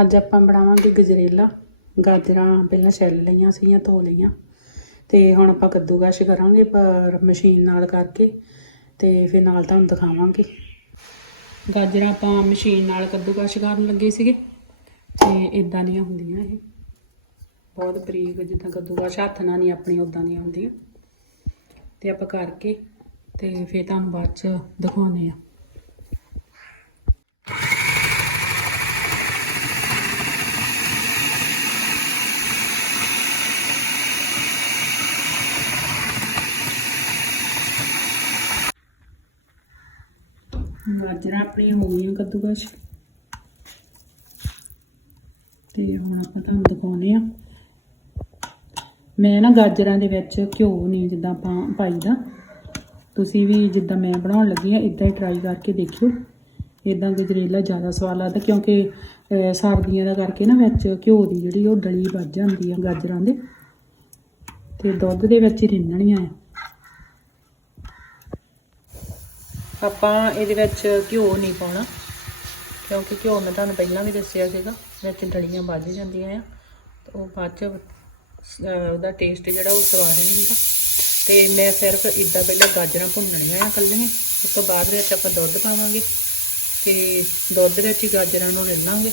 ਅੱਜ ਆਪਾਂ ਬਣਾਵਾਂਗੇ ਗਜਰੇਲਾ। ਗਾਜਰਾਂ ਪਹਿਲਾਂ ਛਿੱਲ ਲਈਆਂ ਸੀਗੀਆਂ, ਧੋ ਲਈਆਂ। ਤੇ ਹੁਣ ਆਪਾਂ ਕੱਦੂਕਸ਼ ਕਰਾਂਗੇ ਪਰ ਮਸ਼ੀਨ ਨਾਲ ਕਰਕੇ ਤੇ ਫਿਰ ਨਾਲ ਤੁਹਾਨੂੰ ਦਿਖਾਵਾਂਗੇ। ਗਾਜਰਾਂ ਆਪਾਂ ਮਸ਼ੀਨ ਨਾਲ ਕੱਦੂਕਸ਼ ਕਰਨ ਲੱਗੇ ਸੀਗੇ। ਤੇ ਇਦਾਂ ਦੀਆਂ ਹੁੰਦੀਆਂ ਇਹ। ਬਹੁਤ ਬਰੀਕ ਜਿੱਦਾਂ ਕੱਦੂਕਸ਼, ਹੱਥ ਨਾਲ ਨਹੀਂ ਆਪਣੀ ਉਦਾਂ ਦੀਆਂ ਹੁੰਦੀਆਂ। ਤੇ ਆਪਾਂ ਕਰਕੇ ਤੇ ਫਿਰ ਤੁਹਾਨੂੰ ਬਾਅਦ ਚ ਦਿਖਾਉਨੇ ਆ ਗਾਜਰਾਂ ਆਪਣੀਆਂ ਹੋ ਗਈਆਂ ਕੱਦੂਕਸ਼। ਤੇ ਹੁਣ ਆਪਾਂ ਤੁਹਾਨੂੰ ਦਿਖਾਉਨੇ ਆ ਮੈਂ ਨਾ ਗਾਜਰਾਂ ਦੇ ਵਿੱਚ ਘਿਓ ਨਹੀਂ ਜਿੱਦਾਂ ਆਪਾਂ ਪਾਈਦਾ ਤੁਸੀਂ ਵੀ ਜਿੱਦਾਂ ਮੈਂ ਬਣਾਉਣ ਲੱਗੀ ਆ ਇਦਾਂ ਹੀ ਟਰਾਈ ਕਰਕੇ ਦੇਖਿਓ। ਇਦਾਂ ਗਜਰੇਲਾ ਜ਼ਿਆਦਾ ਸਵਾਦ ਲੱਗਦਾ ਕਿਉਂਕਿ ਅਹ, ਸਰਦੀਆਂ ਦਾ ਕਰਕੇ ਨਾ ਵਿੱਚ ਘਿਓ ਦੀ ਜਿਹੜੀ ਉਹ ਡਲੀ ਵੱਜ ਜਾਂਦੀ ਆ ਗਾਜਰਾਂ ਦੇ। ਤੇ ਦੁੱਧ ਦੇ ਵਿੱਚ ਰਿੰਨਣੀਆਂ ਆ। ਆਪਾਂ ਇਹਦੇ ਵਿੱਚ ਘਿਓ ਨਹੀਂ ਪਾਉਣਾ ਕਿਉਂਕਿ ਘਿਓ ਮੈਂ ਤੁਹਾਨੂੰ ਪਹਿਲਾਂ ਵੀ ਦੱਸਿਆ ਸੀਗਾ ਵਿੱਚ ਡਲੀਆਂ ਵੱਜ ਜਾਂਦੀਆਂ ਆ ਤੇ ਉਹ ਬਾਅਦ ਚ ਉਹਦਾ ਟੇਸਟ ਜਿਹੜਾ ਉਹ ਸਵਾਦ ਨਹੀਂ ਹੁੰਦਾ। ਤੇ ਮੈਂ ਸਿਰਫ ਇਦਾਂ ਪਹਿਲਾਂ ਗਾਜਰਾਂ ਭੁੰਨਣੀਆਂ ਆ ਕੱਲੀਆਂ ਉਸ ਤੋਂ ਬਾਅਦ ਵਿੱਚ ਆਪਾਂ ਦੁੱਧ ਪਾਵਾਂਗੇ ਤੇ ਦੁੱਧ ਵਿੱਚ ਹੀ ਗਾਜਰਾਂ ਨੂੰ ਰਿੰਨਾਂਗੇ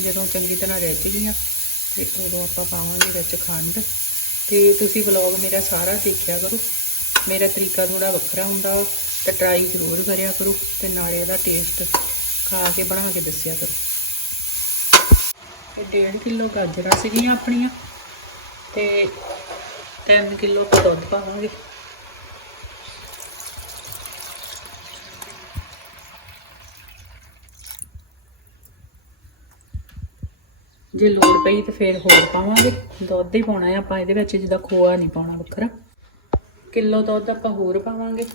ਜਦੋਂ ਚੰਗੀ ਤਰ੍ਹਾਂ ਰਿੱਝ ਗਈਆਂ ਤੇ ਉਦੋਂ ਆਪਾਂ ਪਾਵਾਂਗੇ ਵਿੱਚ ਖੰਡ। ਤੇ ਤੁਸੀਂ ਵਲੌਗ ਮੇਰਾ ਸਾਰਾ ਦੇਖਿਆ ਕਰੋ ਮੇਰਾ ਤਰੀਕਾ ਥੋੜਾ ਵੱਖਰਾ ਹੁੰਦਾ ਵਾ, ਤੇ ਟਰਾਈ ਜ਼ਰੂਰ ਕਰਿਆ ਕਰੋ ਤੇ ਨਾਲੇ ਇਹਦਾ ਟੇਸਟ ਖਾ ਕੇ ਬਣਾ ਕੇ ਦੱਸਿਆ ਕਰੋ। ਇਹ 1.5 ਕਿਲੋ ਗਾਜਰਾਂ ਸੀਗੀਆਂ ਆਪਣੀਆਂ ਤੇ 3 ਕਿਲੋ ਦੁੱਧ ਪਾਵਾਂਗੇ। ਜੇ ਲੋੜ ਪਈ ਤਾਂ ਫਿਰ ਹੋਰ ਪਾਵਾਂਗੇ। ਦੁੱਧ ਹੀ ਪਾਉਣਾ ਹੈ ਆਪਾਂ, ਇਹਦੇ ਵਿੱਚ ਜਿੱਦਾਂ ਖੋਆ ਨਹੀਂ ਪਾਉਣਾ ਵੱਖਰਾ। ਕਿਲੋ ਦੁੱਧ ਆਪਾਂ ਹੋਰ ਪਾਵਾਂਗੇ।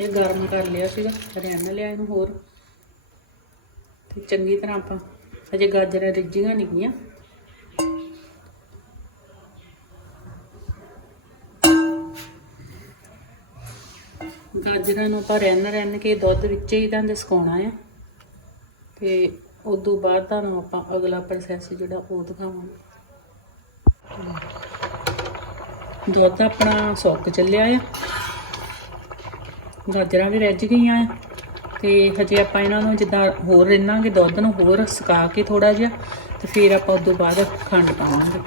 ਇਹ ਗਰਮ ਕਰ ਲਿਆ ਸੀਗਾ ਰਿੰਨ ਲਿਆ ਇਹਨੂੰ ਹੋਰ। ਤੇ ਚੰਗੀ ਤਰ੍ਹਾਂ ਆਪਾਂ ਅਜੇ ਗਾਜਰਾਂ ਰਿੱਝੀਆਂ ਨਹੀਂ ਗਈਆਂ। ਗਾਜਰਾਂ ਨੂੰ ਆਪਾਂ ਰਿੰਨ ਰਿੰਨ ਕੇ ਦੁੱਧ ਵਿੱਚ ਹੀ ਤਾਂ ਸੁਕਾਉਣਾ ਆ। ਤੇ ਉਸ ਤੋਂ ਬਾਅਦ ਤੁਹਾਨੂੰ ਆਪਾਂ ਅਗਲਾ ਪ੍ਰੋਸੈਸ ਜਿਹੜਾ ਉਹ ਦਿਖਾਵਾਂਗੇ। ਦੁੱਧ ਆਪਣਾ ਸੁੱਕ ਚੱਲਿਆ ਆ। ਗਾਜਰਾਂ ਵੀ ਰਿੱਝ ਗਈਆਂ ਆ। ਤੇ ਹਜੇ ਆਪਾਂ ਇਹਨਾਂ ਨੂੰ ਜਿੱਦਾਂ ਹੋਰ ਰਿੰਨਾਂਗੇ ਦੁੱਧ ਨੂੰ ਹੋਰ ਸੁਕਾ ਕੇ ਥੋੜਾ ਜਿਹਾ ਤੇ ਫਿਰ ਆਪਾਂ ਉਸ ਤੋਂ ਬਾਅਦ ਖੰਡ ਪਾਵਾਂਗੇ।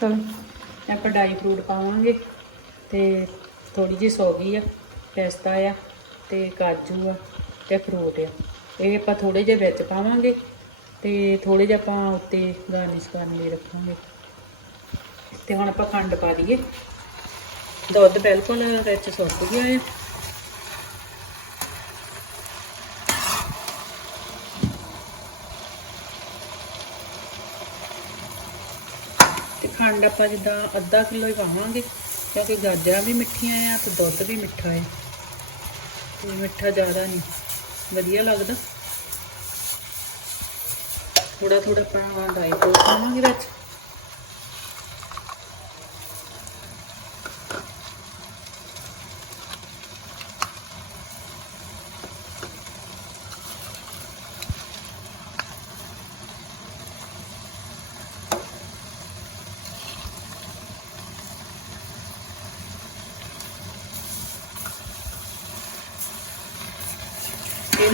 ਚਲੋ। ਆਪਾਂ ਡਰਾਈ ਫਰੂਟ ਪਾਵਾਂਗੇ ਤੇ ਥੋੜੀ ਜਿਹੀ ਸੌਗੀ ਆ ਪਿਸਤਾ ਆ ਤੇ ਕਾਜੂ ਆ ਤੇ ਅਖਰੋਟ ਆ। ਇਹ ਆਪਾਂ ਥੋੜੇ ਜਿਹੇ ਵਿੱਚ ਪਾਵਾਂਗੇ ਤੇ ਥੋੜੇ ਜਿਹਾ ਆਪਾਂ ਉੱਤੇ ਗਾਰਨਿਸ਼ ਕਰਨ ਲਈ ਰੱਖਾਂਗੇ। ਤੇ ਹੁਣ ਆਪਾਂ ਖੰਡ ਪਾ ਦਈਏ। ਦੁੱਧ ਬਿਲਕੁਲ ਵਿੱਚ ਸੁੱਕ ਗਿਆ ਹੈ। ਤੇ ਖੰਡ ਆਪਾਂ ਜਿੱਦਾਂ ਅੱਧਾ ਕਿਲੋ ਹੀ ਪਾਵਾਂਗੇ, ਕਿਉਂਕਿ ਗਾਜਰਾਂ ਵੀ ਮਿੱਠੀਆਂ ਆ ਤੇ ਦੁੱਧ ਵੀ ਮਿੱਠਾ ਹੈ। ਤੇ ਮਿੱਠਾ ਜ਼ਿਆਦਾ ਨਹੀਂ, ਵਧੀਆ ਲੱਗਦਾ। ਥੋੜਾ ਥੋੜਾ ਆਪਾਂ ਡਰਾਈ ਫਰੂਟ ਪਾਵਾਂਗੇ ਵਿੱਚ।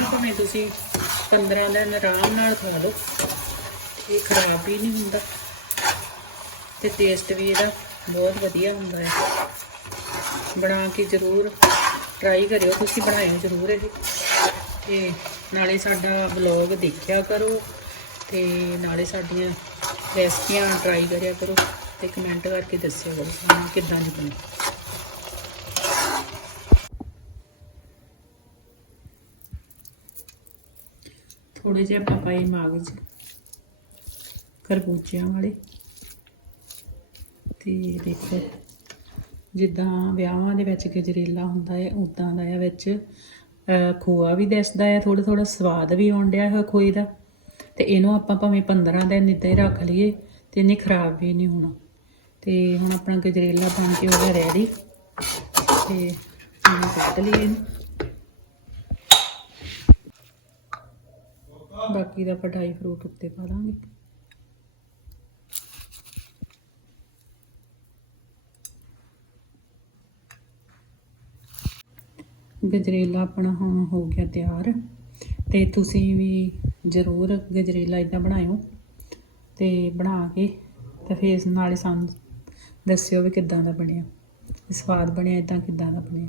ਇਹਨੂੰ ਭਾਵੇਂ ਤੁਸੀਂ 15 ਦਿਨ ਆਰਾਮ ਨਾਲ ਖਾ ਲਓ। ਇਹ ਖਰਾਬ ਵੀ ਨਹੀਂ ਹੁੰਦਾ। ਤੇ ਟੇਸਟ ਵੀ ਇਹਦਾ ਬਹੁਤ ਵਧੀਆ ਹੁੰਦਾ ਹੈ। ਬਣਾ ਕੇ ਜ਼ਰੂਰ ਟਰਾਈ ਕਰਿਓ, ਤੁਸੀਂ ਬਣਾਇਓ ਜ਼ਰੂਰ ਇਹ। ਤੇ ਨਾਲੇ ਸਾਡਾ ਵਲੌਗ ਦੇਖਿਆ ਕਰੋ, ਤੇ ਨਾਲੇ ਸਾਡੀਆਂ ਰੈਸਪੀਆਂ ਟਰਾਈ ਕਰਿਆ ਕਰੋ, ਤੇ ਕਮੈਂਟ ਕਰਕੇ ਦੱਸਿਆ ਕਰੋ ਸਾਨੂੰ ਕਿੱਦਾਂ ਦੀ ਬਣੀ। ਥੋੜੇ ਜਿਹੇ ਆਪਾਂ ਪਾਏ ਮਗਜ਼ ਖਰਬੂਜਿਆਂ ਵਾਲੇ। ਤੇ ਦੇਖੋ, ਜਿੱਦਾਂ ਵਿਆਹਾਂ ਦੇ ਵਿੱਚ ਗਜਰੇਲਾ ਹੁੰਦਾ ਹੈ ਉਦਾਂ ਦਾ ਹੈ, ਵਿੱਚ ਖੋਆ ਵੀ ਦਿਸਦਾ ਹੈ ਥੋੜਾ ਥੋੜਾ ਸਵਾਦ ਵੀ ਆਉਣ ਡਿਆ ਹੈ ਖੋਏ ਦਾ। ਤੇ ਇਹਨੂੰ ਆਪਾਂ ਭਾਵੇਂ 15 ਦਿਨ ਇੱਦਾਂ ਹੀ ਰੱਖ ਲਈਏ, ਤੇ ਇਹਨੇ ਖਰਾਬ ਵੀ ਨਹੀਂ ਹੋਣਾ। ਤੇ ਹੁਣ ਆਪਣਾ ਗਜਰੇਲਾ ਬਣ ਕੇ ਹੋ ਗਿਆ ਰੈਡੀ ਤੇ ਇਹਨੂੰ ਕੱਟ ਲਈਏ ਬਾਕੀ ਦਾ ਪਟਾਈ ਫਰੂਟ ਉੱਤੇ ਪਾ ਦਾਂਗੇ। ਗਜਰੇਲਾ ਆਪਣਾ ਹੁਣ ਹੋ ਗਿਆ ਤਿਆਰ। ਤੇ ਤੁਸੀਂ ਵੀ ਜ਼ਰੂਰ ਗਜਰੇਲਾ ਇਦਾਂ ਬਣਾਇਓ ਤੇ ਬਣਾ ਕੇ ਤੇ ਫੇਰ ਨਾਲੇ ਸਾਨੂੰ ਦੱਸਿਓ ਵੀ ਕਿੱਦਾਂ ਦਾ ਬਣਿਆ, ਸਵਾਦ ਬਣਿਆ ਇਦਾਂ ਕਿੱਦਾਂ ਦਾ ਬਣਿਆ।